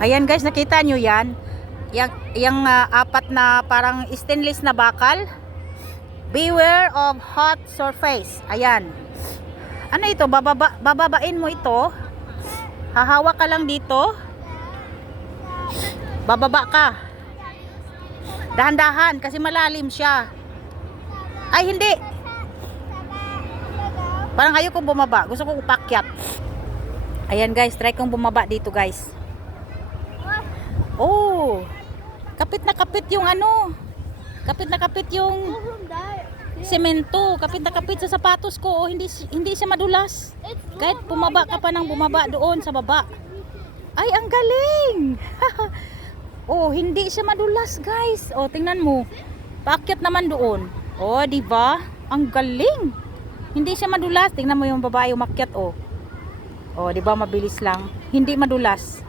Ayan guys, nakita nyo yan? Yung apat na parang stainless na bakal. Beware of hot surface. Ayan. Ano ito? Bababain mo ito. Hahawak ka lang dito. Bababa ka. Dahan-dahan kasi malalim siya. Ay, hindi. Parang ayoko bumaba. Gusto ko upakyat. Ayan guys, try kong bumaba dito guys. Oh. Kapit na kapit yung ano. Kapit na kapit yung semento. Kapit na kapit sa sapatos ko. Oh, hindi siya madulas. Kahit bumaba ka pa ng bumaba doon sa baba. Ay, ang galing. Oh, hindi siya madulas guys. Oh, tingnan mo. Paakyat naman doon. Oh, di ba? Ang galing. Hindi siya madulas. Tingnan mo yung babae umakyat oh. Oh, di ba mabilis lang. Hindi madulas.